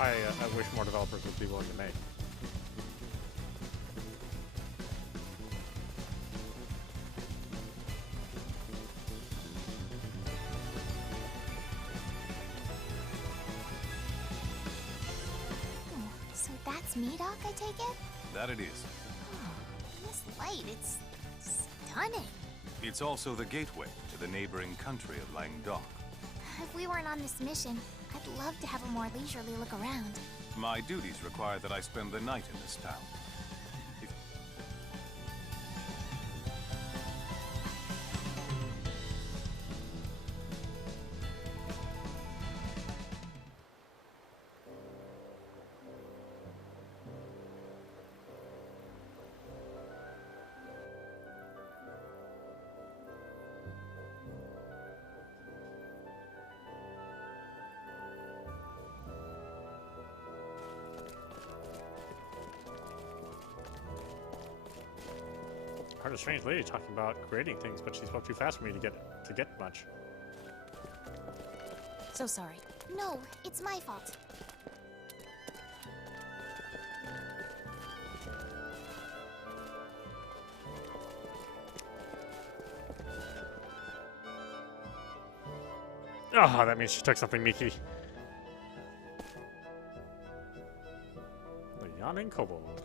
I wish more developers would be willing to make. So that's me, Doc, I take it? That it is. Oh, this light, it's stunning. It's also the gateway to the neighboring country of Langdok. If we weren't on this mission, I'd love to have a more leisurely look around. My duties require that I spend the night in this town. I heard a strange lady talking about creating things, but she spoke too fast for me to get much. So sorry. No, it's my fault. Oh, that means she took something meaky. The yawning kobold.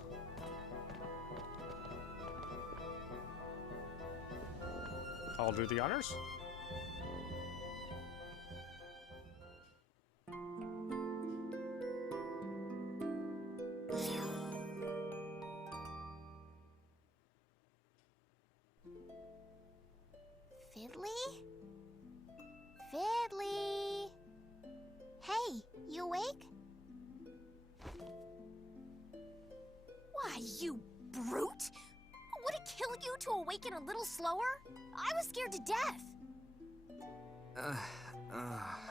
I'll do the honors. Fiddly? Fiddly! Hey, you awake? Why, you brute! Would it kill you to awaken a little slower? I was scared to death.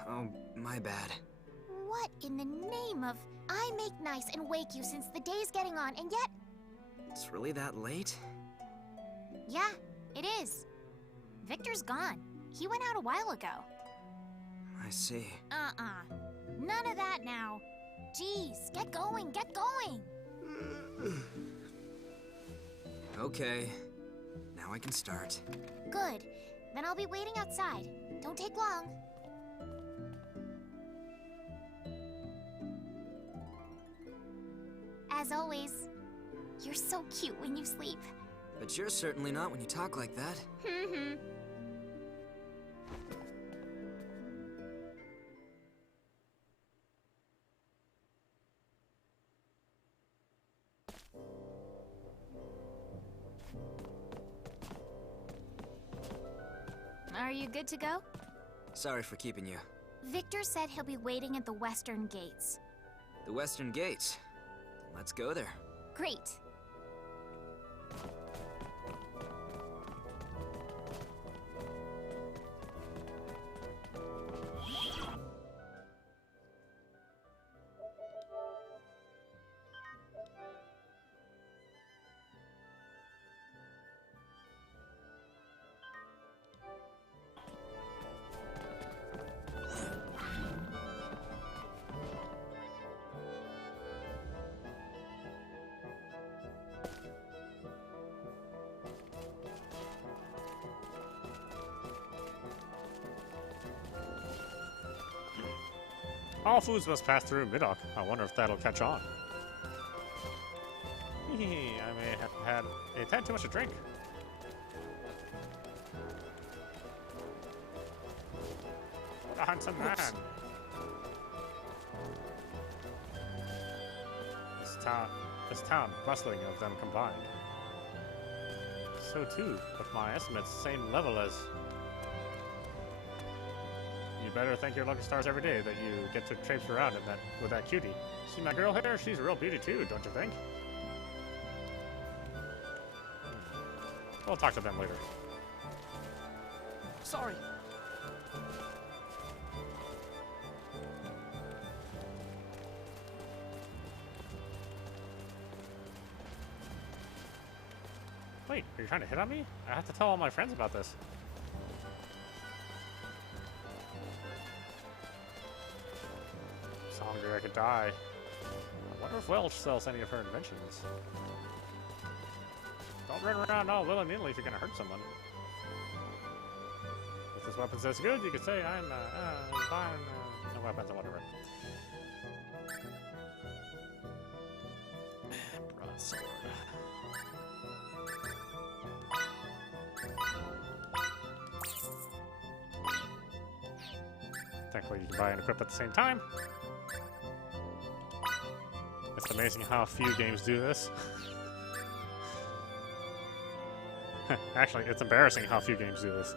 Oh, my bad. What in the name of... I make nice and wake you since the day's getting on, and yet... It's really that late? Yeah, it is. Victor's gone. He went out a while ago. I see. None of that now. Jeez, get going, get going! Okay. Now I can start. Good. Then I'll be waiting outside. Don't take long. As always, you're so cute when you sleep. But you're certainly not when you talk like that. Are you good to go? Sorry for keeping you. Victor said he'll be waiting at the western gates. The western gates. Let's go there. Great. All foods must pass through Middock. I wonder if that'll catch on. I may have had too much to drink. The handsome man. This town, bustling of them combined. So too, with my estimates, same level as. You better thank your lucky stars every day that you get to traipse around with that cutie. See my girl here? She's a real beauty too, don't you think? We'll talk to them later. Sorry. Wait, are you trying to hit on me? I have to tell all my friends about this. So hungry I could die. wonder if Welch sells any of her inventions. Don't run around all willy-nilly if you're gonna hurt someone. If this weapon's this good, you could say I'm buying no weapons or whatever. Broadsword. Technically, you can buy and equip at the same time. It's amazing how few games do this. Actually, it's embarrassing how few games do this.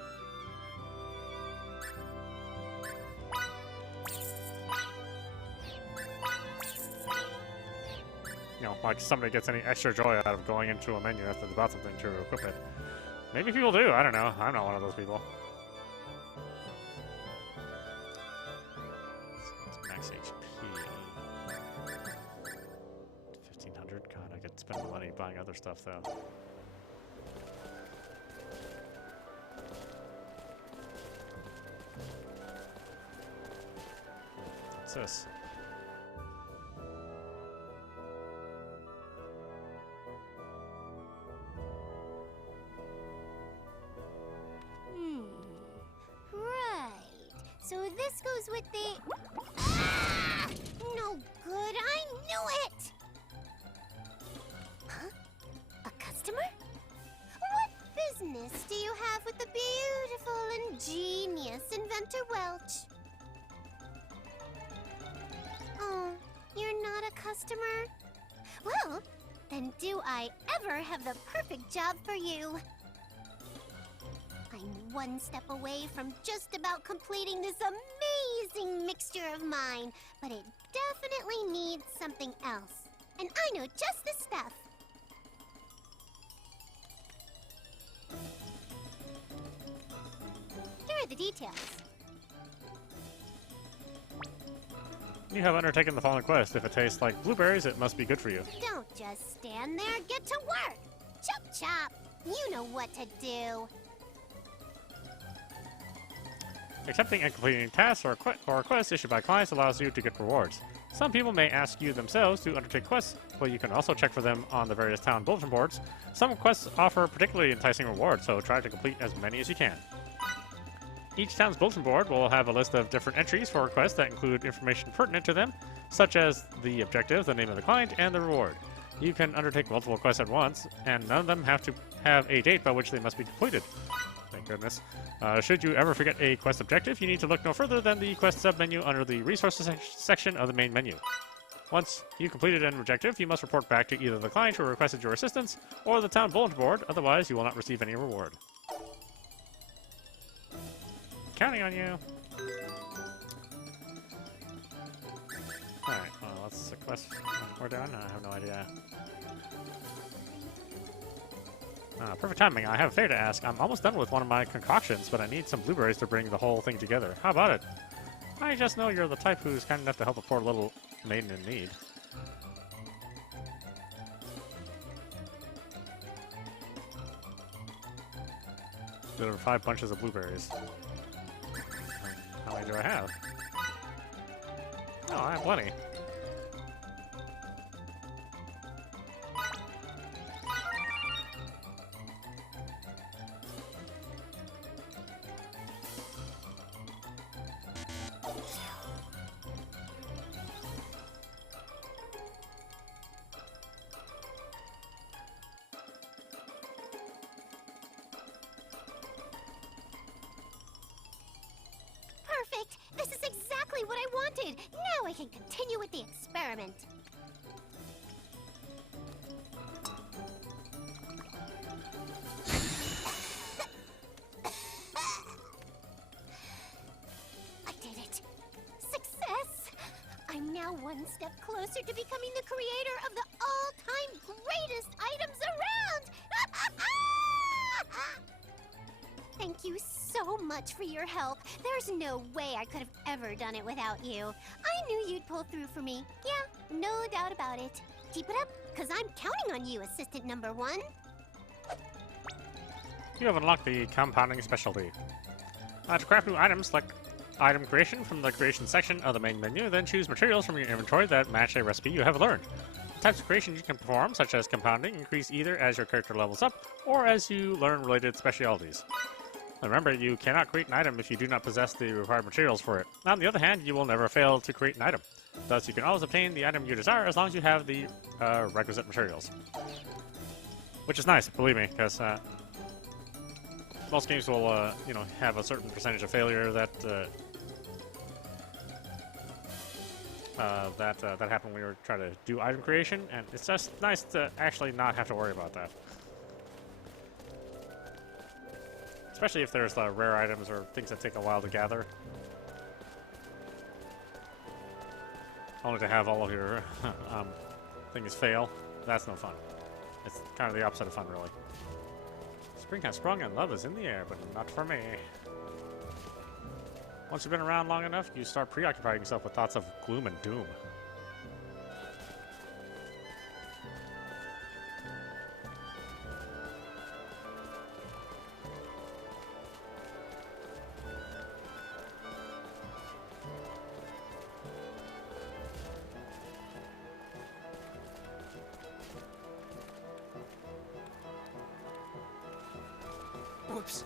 You know, like somebody gets any extra joy out of going into a menu after they bought something to equip it. Maybe people do, I don't know. I'm not one of those people. It's max HP. 1500? God, I could spend money buying other stuff though. What's this? Right. So this goes with the... Ah! No good, I knew it! Huh? A customer? What business do you have with the beautiful and genius inventor Welch? Oh, you're not a customer? Well, then do I ever have the perfect job for you? I'm one step away from just about completing this amazing mixture of mine, but it definitely needs something else. And I know just the stuff. Here are the details. You have undertaken the following quest. If it tastes like blueberries, it must be good for you. Don't just stand there, get to work! Chop chop! You know what to do. Accepting and completing tasks or quests issued by clients allows you to get rewards. Some people may ask you themselves to undertake quests, but you can also check for them on the various town bulletin boards. Some quests offer particularly enticing rewards, so try to complete as many as you can. Each town's bulletin board will have a list of different entries for requests that include information pertinent to them, such as the objective, the name of the client, and the reward. You can undertake multiple quests at once, and none of them have to have a date by which they must be completed. Thank goodness. Should you ever forget a quest objective, you need to look no further than the quest submenu under the resources section of the main menu. Once you completed an objective, you must report back to either the client who requested your assistance or the town bulletin board, otherwise you will not receive any reward. Counting on you. Alright, well, what's the quest we're doing? I have no idea. Perfect timing. I have a favor to ask. I'm almost done with one of my concoctions, but I need some blueberries to bring the whole thing together. How about it? I just know you're the type who's kind enough to help a poor little maiden in need. Deliver 5 bunches of blueberries. How many do I have? Oh, I have plenty. Perfect! This is exactly what I wanted! Now I can continue with the experiment. I did it! Success! I'm now one step closer to becoming the creator of the all-time greatest items around! Thank you so much for your help. There's no way I could have ever done it without you. I knew you'd pull through for me. Yeah, no doubt about it. Keep it up, because I'm counting on you, assistant number 1. You have unlocked the compounding specialty. To craft new items, select item creation from the creation section of the main menu, then choose materials from your inventory that match a recipe you have learned. The types of creation you can perform, such as compounding, increase either as your character levels up or as you learn related specialities. Remember, you cannot create an item if you do not possess the required materials for it. On the other hand, you will never fail to create an item. Thus, you can always obtain the item you desire as long as you have the requisite materials. Which is nice, believe me, because most games will, you know, have a certain percentage of failure that that happened when we were trying to do item creation, and it's just nice to actually not have to worry about that. Especially if there's rare items or things that take a while to gather. Only to have all of your things fail. That's no fun. It's kind of the opposite of fun, really. Spring has sprung and love is in the air, but not for me. Once you've been around long enough, you start preoccupying yourself with thoughts of gloom and doom. Whoops.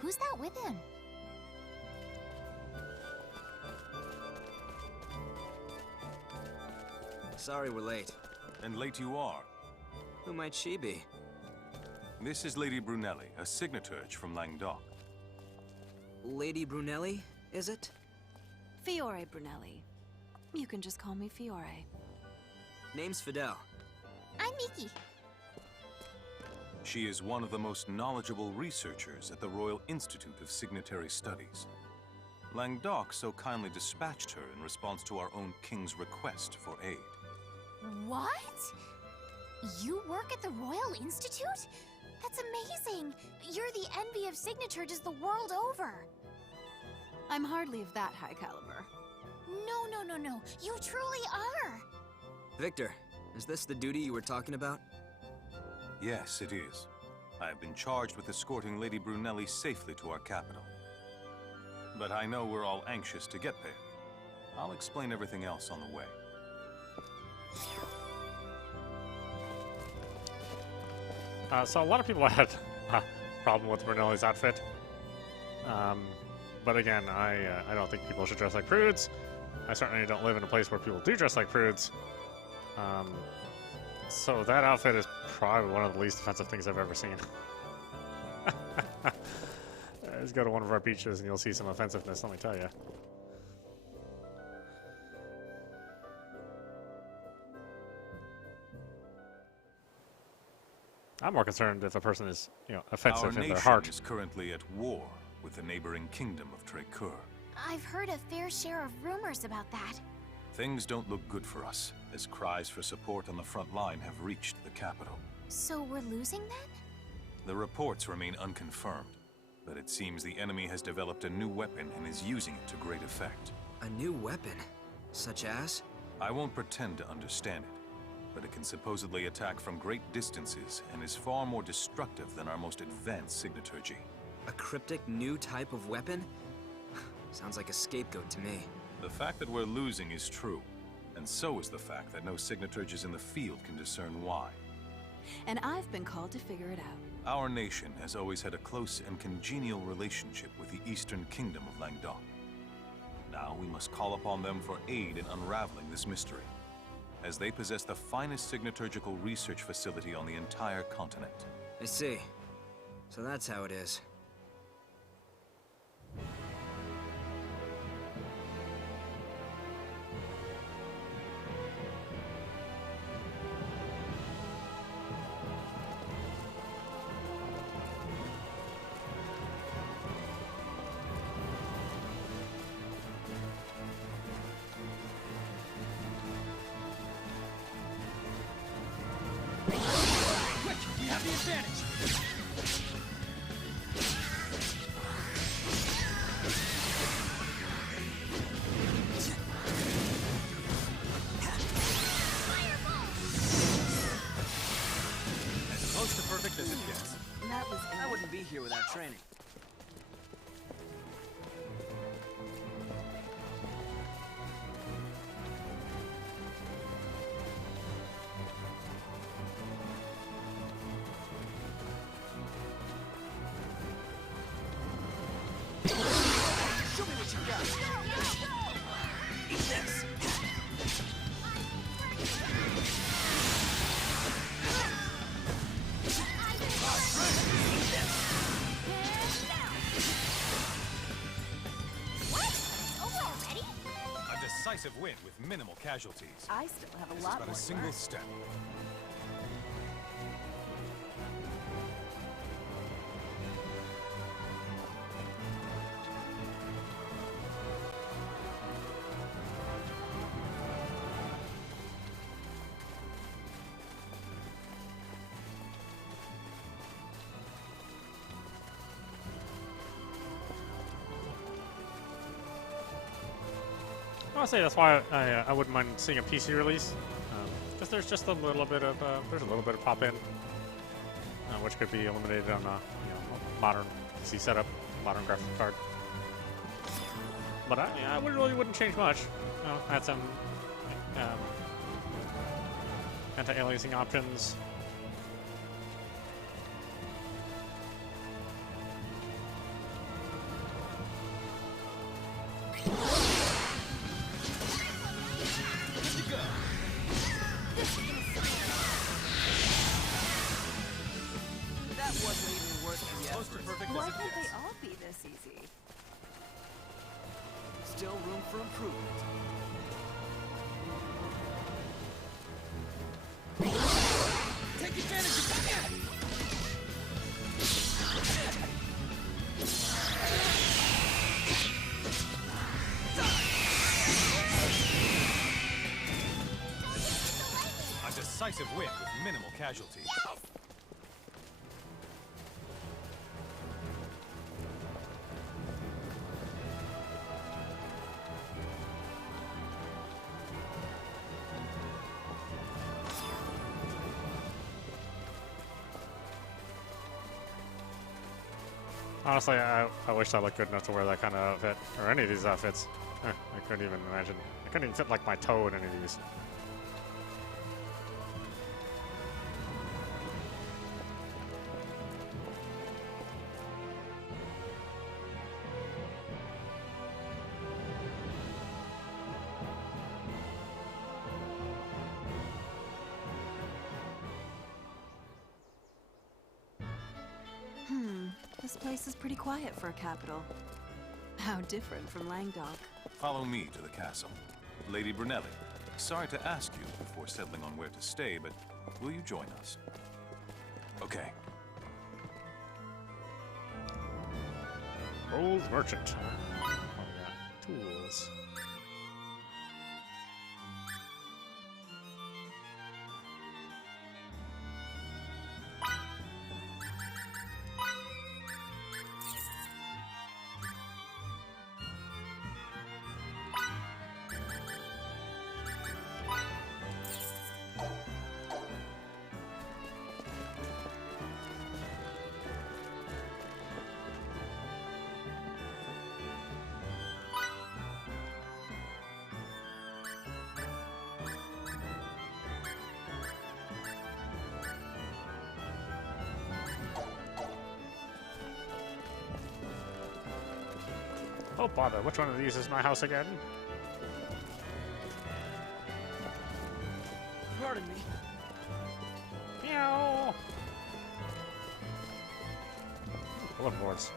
Who's that with him? Sorry we're late. And late you are. Who might she be? This is Lady Brunelli, a signaturge from Languedoc. Lady Brunelli, is it? Fiore Brunelli. You can just call me Fiore. Name's Fidel. I'm Miki. She is one of the most knowledgeable researchers at the Royal Institute of Signatory Studies. Languedoc so kindly dispatched her in response to our own king's request for aid. What? You work at the Royal Institute? That's amazing! You're the envy of signatures the world over. I'm hardly of that high caliber. No. You truly are. Victor, is this the duty you were talking about? Yes, it is. I have been charged with escorting Lady Brunelli safely to our capital. But I know we're all anxious to get there. I'll explain everything else on the way. So a lot of people had a problem with Brunelli's outfit. But again, I don't think people should dress like prudes. I certainly don't live in a place where people do dress like prudes. So that outfit is probably one of the least offensive things I've ever seen. Just go to one of our beaches and you'll see some offensiveness, let me tell you. I'm more concerned if a person is, you know, offensive in their heart. Our nation is currently at war with the neighboring kingdom of Trécoeur. I've heard a fair share of rumors about that. Things don't look good for us, as cries for support on the front line have reached the capital. So we're losing then? The reports remain unconfirmed, but it seems the enemy has developed a new weapon and is using it to great effect. A new weapon? Such as? I won't pretend to understand it, but it can supposedly attack from great distances and is far more destructive than our most advanced signaturgy. A cryptic new type of weapon? Sounds like a scapegoat to me. The fact that we're losing is true, and so is the fact that no signaturges in the field can discern why. And I've been called to figure it out. Our nation has always had a close and congenial relationship with the Eastern Kingdom of Languedoc. Now we must call upon them for aid in unraveling this mystery, as they possess the finest signaturgical research facility on the entire continent. I see. So that's how it is. the advantage. As close to perfect as it gets. That was I wouldn't be here without training. Show me what you got. Eat this. What? Over already? A decisive win with minimal casualties. I still have a This lot is but more a to single learn. step. Honestly, that's why I wouldn't mind seeing a PC release, because there's just a little bit of pop in, which could be eliminated on a modern PC setup, modern graphic card. But I really wouldn't change much. Add some anti-aliasing options. That wasn't even worth the Close to effort. perfect Why as it can't gets. they all be this easy? Still room for improvement. Take advantage of that! A decisive win with minimal casualties. Honestly, I wish I looked good enough to wear that kind of outfit, or any of these outfits. I couldn't even imagine. I couldn't even fit like my toe in any of these. This place is pretty quiet for a capital. How different from Langdok. Follow me to the castle. Lady Brunelli, sorry to ask you before settling on where to stay, but will you join us? Okay. Old merchant. Oh yeah, tools. Oh bother, which one of these is my house again? Pardon me. Meow! Bulletin boards.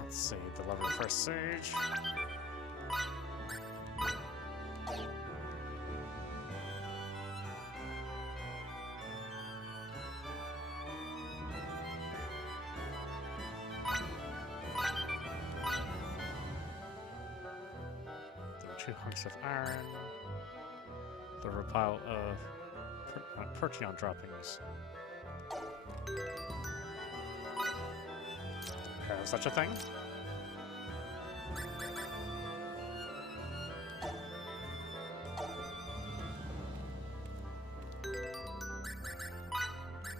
Let's see, deliver first sage. Two hunks of iron. the repile of Percheon droppings. Have such a thing?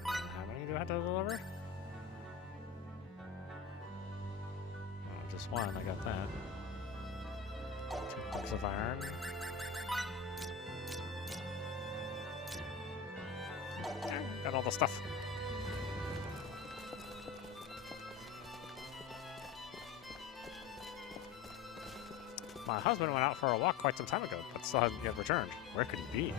How many do I have to deliver? Oh, just one, I got that. 2 blocks of iron. Got all the stuff. My husband went out for a walk quite some time ago, but still hasn't yet returned. Where could he be?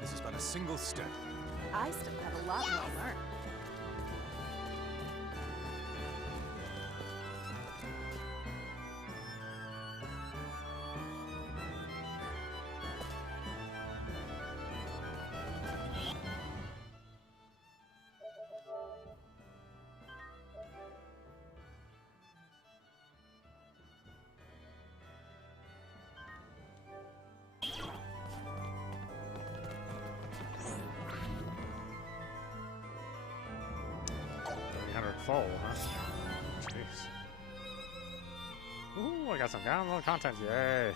This is but a single step. I still have a lot more to learn. Full, huh? Jeez. Ooh, I got some download content, yay!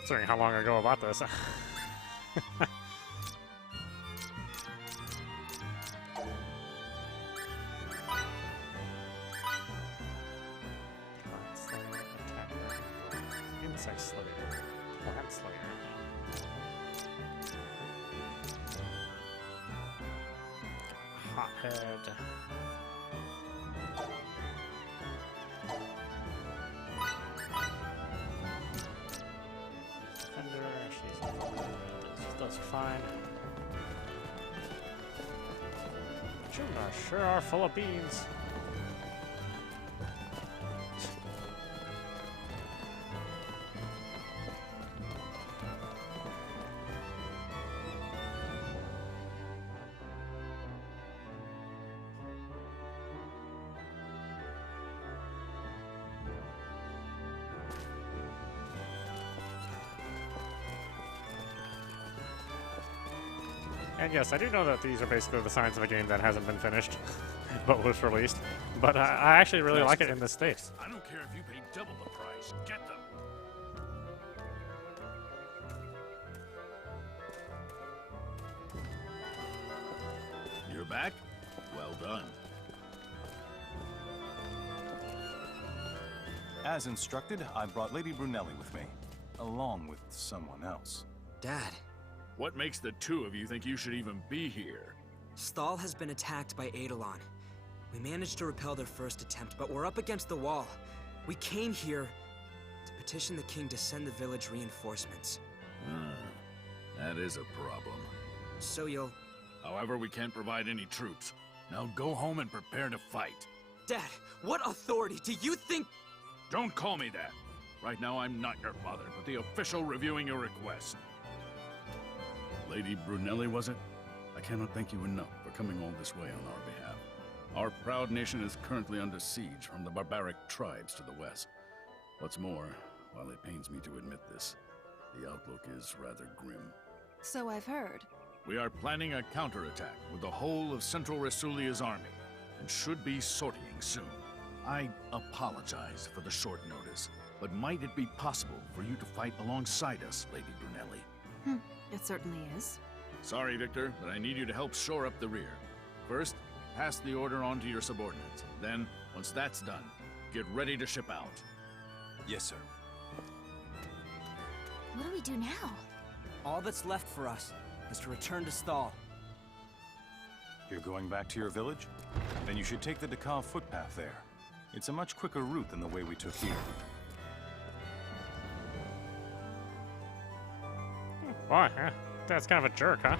Considering how long ago I bought this. Insect Slayer. Plant Slayer. Hothead. Defender, she's not good. Those are fine. Tuna sure are full of beans. And yes, I do know that these are basically the signs of a game that hasn't been finished, but was released. But I actually really like it in this state. I don't care if you pay double the price. Get them. You're back? Well done. As instructed, I brought Lady Brunelli with me, along with someone else. Dad, What makes the two of you think you should even be here? Stahl has been attacked by Eidolon. We managed to repel their first attempt, but we're up against the wall. We came here to petition the king to send the village reinforcements. That is a problem. So you'll... However, we can't provide any troops. Now go home and prepare to fight. Dad, what authority do you think... Don't call me that. Right now, I'm not your father, but the official reviewing your request. Lady Brunelli, was it? I cannot thank you enough for coming all this way on our behalf. Our proud nation is currently under siege from the barbaric tribes to the west. What's more, while it pains me to admit this, the outlook is rather grim. So I've heard. We are planning a counterattack with the whole of Central Rasulia's army, and should be sortying soon. I apologize for the short notice, but might it be possible for you to fight alongside us, Lady Brunelli? It certainly is. Sorry, Victor, but I need you to help shore up the rear. First, pass the order on to your subordinates. Then, once that's done, get ready to ship out. Yes, sir. What do we do now? All that's left for us is to return to Stahl. You're going back to your village? Then you should take the Dakar footpath there. It's a much quicker route than the way we took here. Boy, that's kind of a jerk, huh?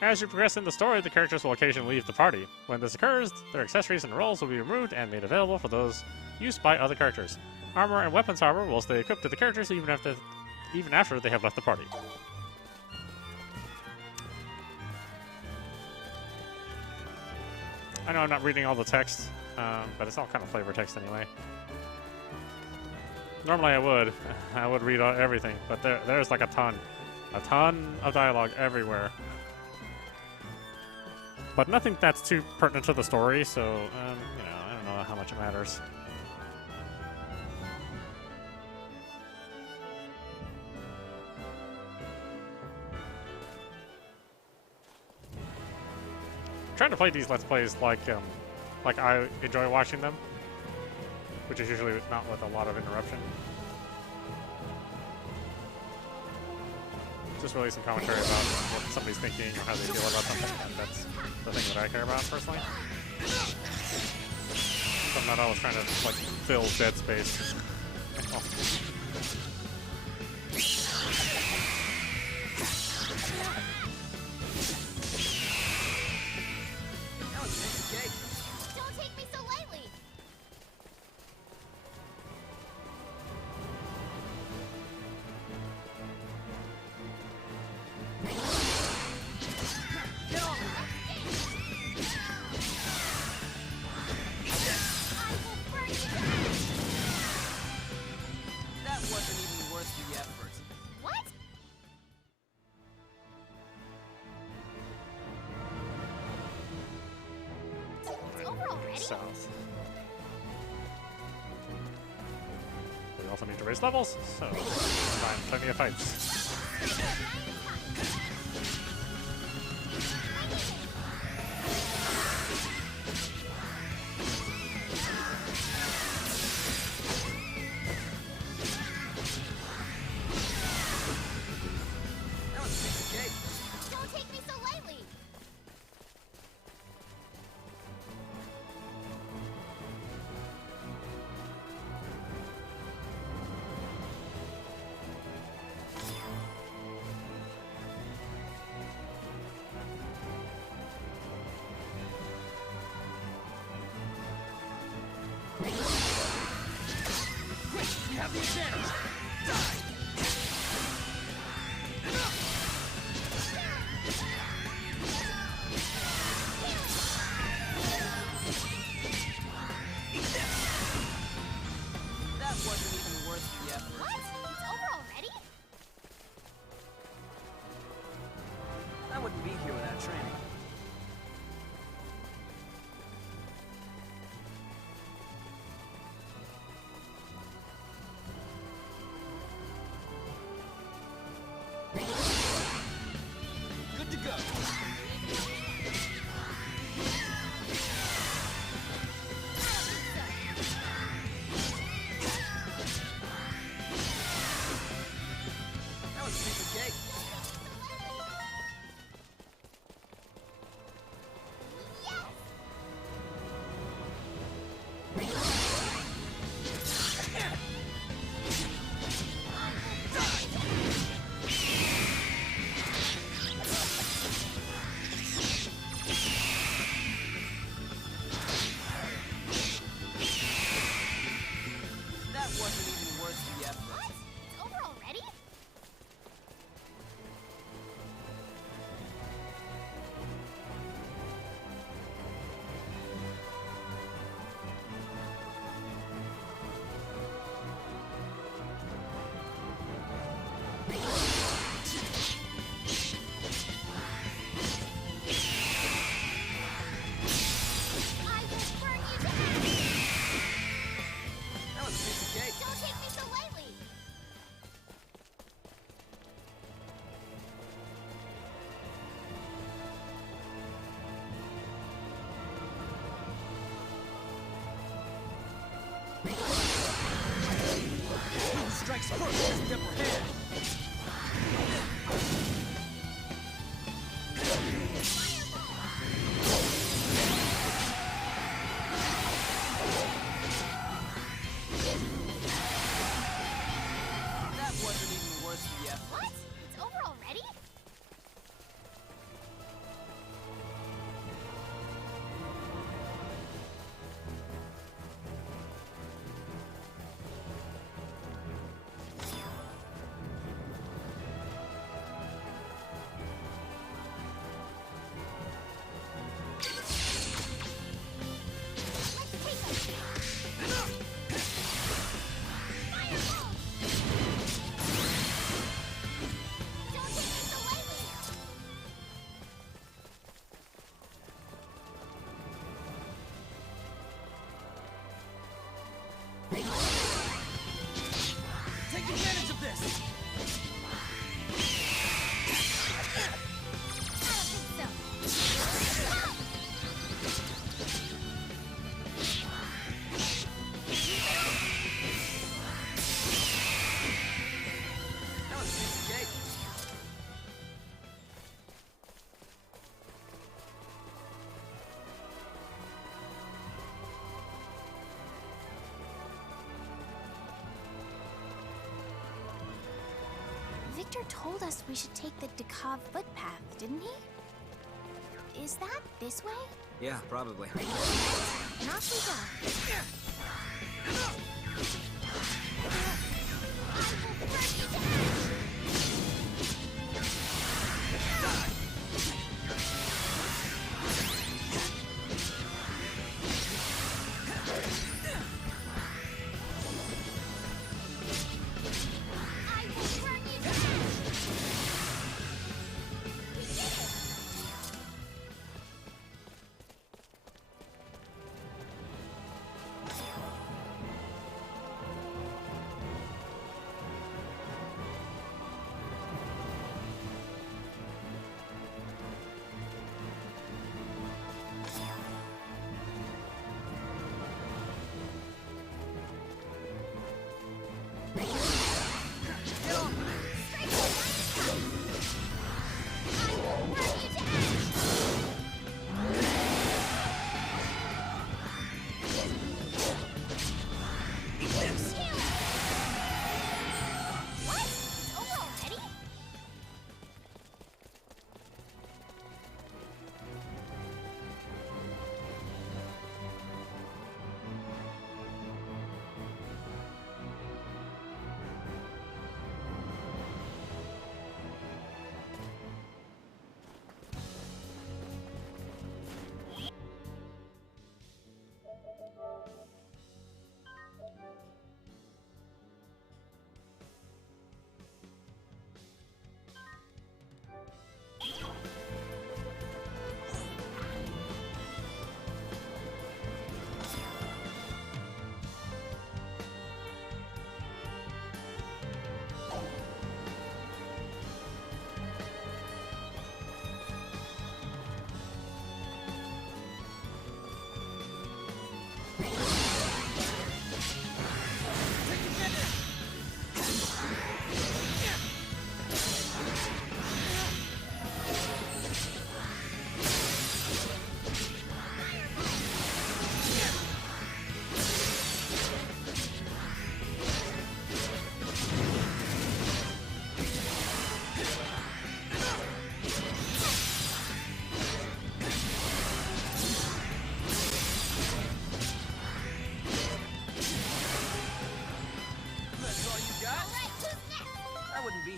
As you progress in the story, the characters will occasionally leave the party. When this occurs, their accessories and roles will be removed and made available for those used by other characters. Armor and weapons, however, will stay equipped to the characters even after they have left the party. I know I'm not reading all the text, but it's all kind of flavor text anyway. Normally I would read everything, but there's like a ton of dialogue everywhere. But nothing that's too pertinent to the story, so, you know, I don't know how much it matters. I'm trying to play these Let's Plays like I enjoy watching them, which is usually not with a lot of interruption. Just really some commentary about what somebody's thinking or how they feel about something, and that's the thing that I care about personally. So I'm not always trying to like fill dead space. Oh. Don't take me so lightly. That wasn't even worth the effort. What? It's over already? South. We also need to raise levels, so find plenty of fights. That was a piece of cake. Don't take me so lightly. We have the advantage. That wasn't even worth the effort. What? It's over already? I wouldn't be here without training. Good to go. That was a piece of cake. That wasn't even worth the effort. What? It's over already? I will burn you to ash. That was a piece of cake. Don't take me so lightly. Who strikes first is the upper hand. Victor told us we should take the Dekov footpath, didn't he? Is that this way? Yeah, probably. And off we go.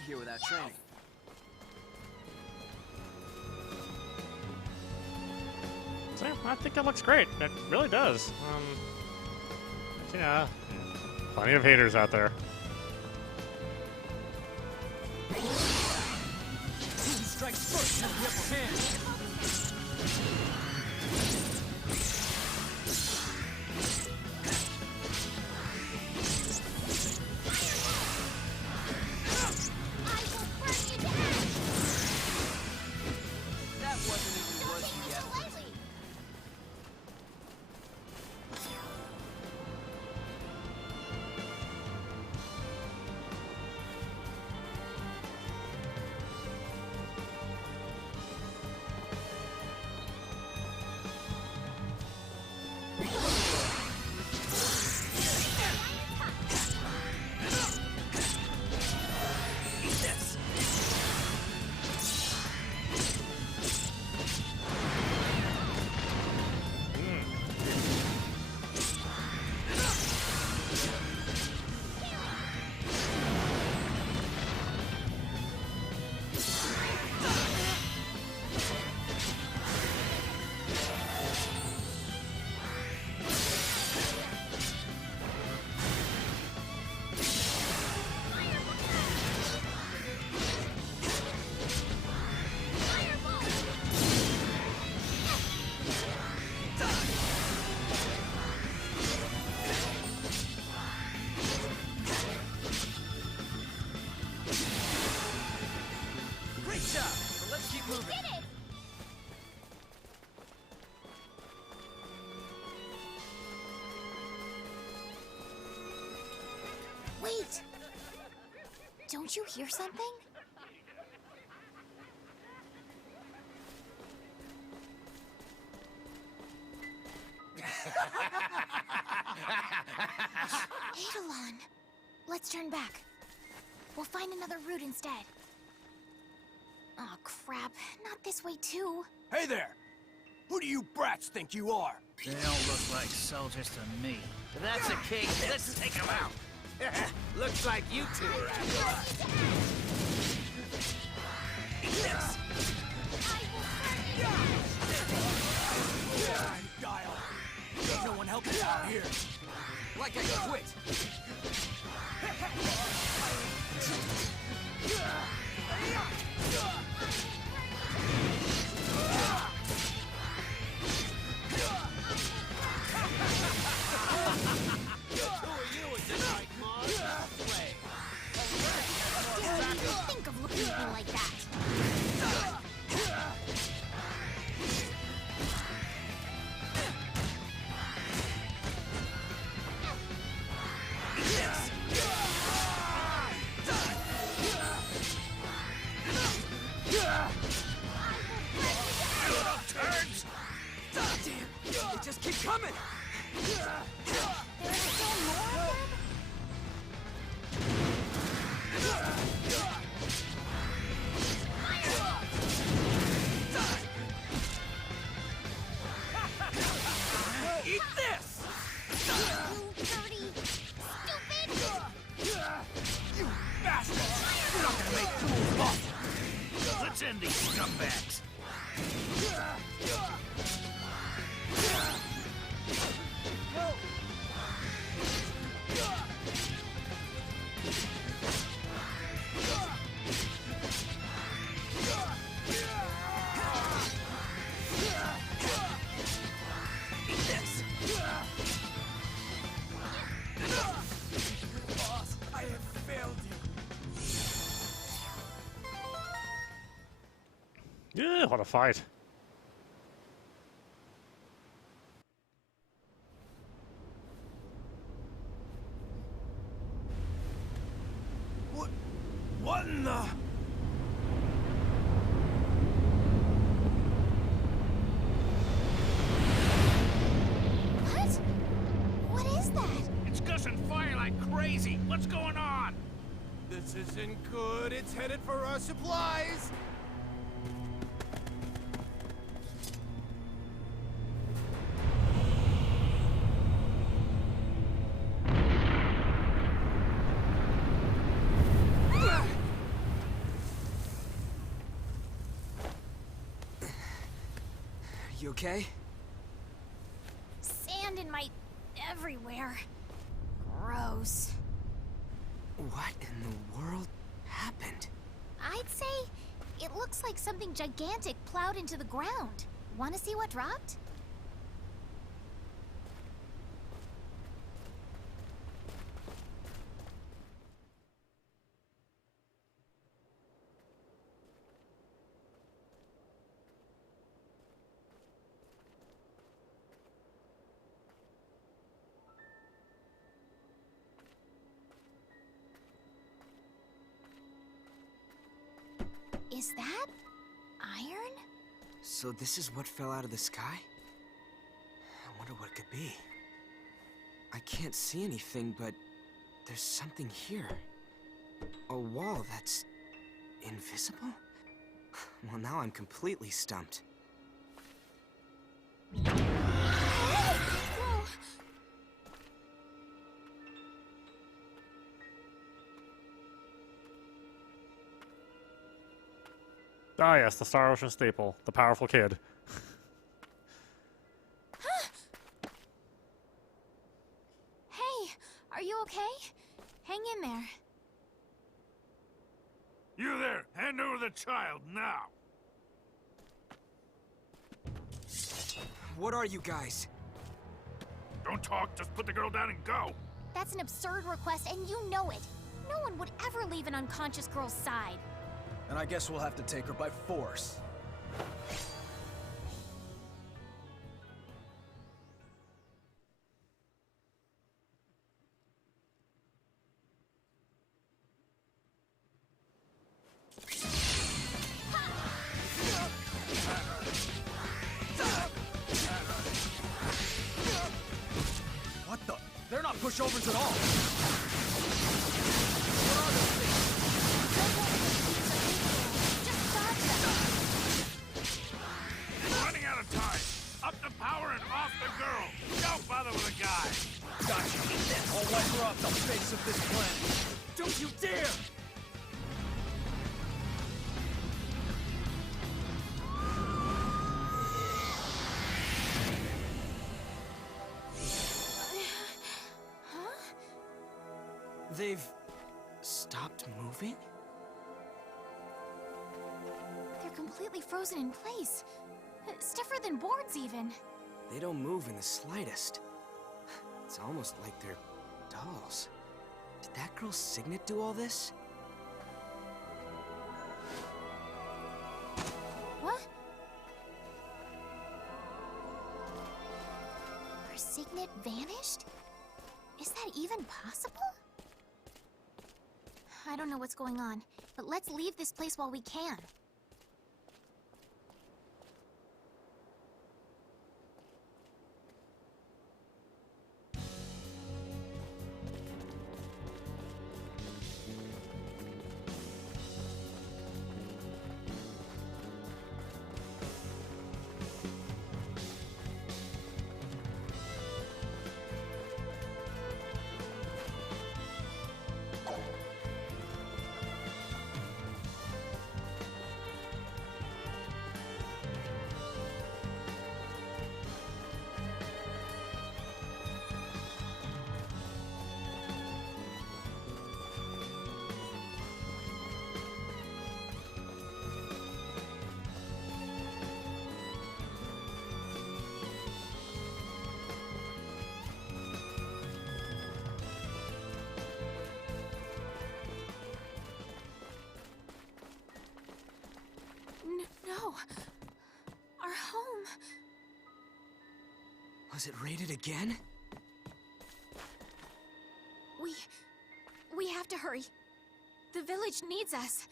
Here without training. So, I think it looks great. It really does. Yeah, plenty of haters out there. Strikes first, have the upper hand. Wait! Don't you hear something? Eidolon! Let's turn back. We'll find another route instead. Aw, crap. Not this way, too. Hey there! Who do you brats think you are? They don't look like soldiers to me. If that's the case, let's take them out. Looks like you two are after us. Yes. Guile. Ain't no one helping out here. Like I quit. Think of looking at me like that. Damn! They just keep coming! There's still more of them? Eat this! You dirty, stupid! You bastards! You're not gonna make fools of us! Let's end these scumbags. Boss, I have failed you. Yeah, what a fight. What in the... What? What is that? It's gushing fire like crazy. What's going on? This isn't good. It's headed for our supplies. You okay? Sand in my... everywhere. Gross. What in the world happened? I'd say it looks like something gigantic plowed into the ground. Want to see what dropped? Is that iron? So this is what fell out of the sky? I wonder what it could be. I can't see anything, but there's something here. A wall that's... invisible? Well, now I'm completely stumped. Whoa. Ah yes, the Star Ocean staple, the powerful kid. Hey, are you okay? Hang in there. You there! Hand over the child now! What are you guys? Don't talk, just put the girl down and go! That's an absurd request, and you know it. No one would ever leave an unconscious girl's side. And I guess we'll have to take her by force. pushovers at all. Just dodge them. Running out of time. Up the power and off the girl. Don't bother with a guy. Gotcha. I'll wipe her off the face of this planet. Don't you dare! They've stopped moving? They're completely frozen in place. Stiffer than boards, even. They don't move in the slightest. It's almost like they're dolls. Did that girl Signet do all this? What? Her signet vanished? Is that even possible? I don't know what's going on, but let's leave this place while we can. No. Our home. Was it raided again? We have to hurry. The village needs us.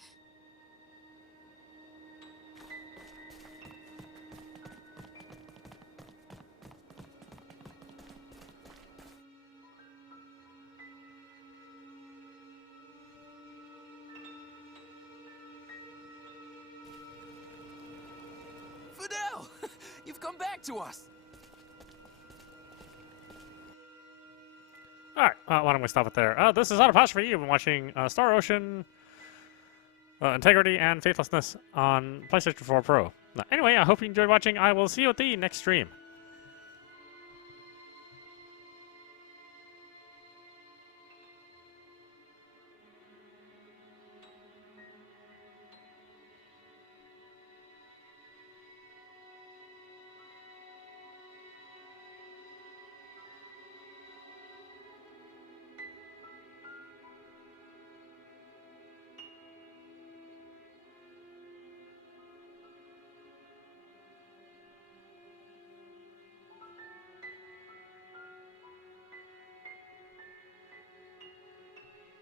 Fidel! You've come back to us! Alright, why don't we stop it there? This is audap for you. You've been watching Star Ocean, Integrity, and Faithlessness on PlayStation 4 Pro. Anyway, I hope you enjoyed watching. I will see you at the next stream.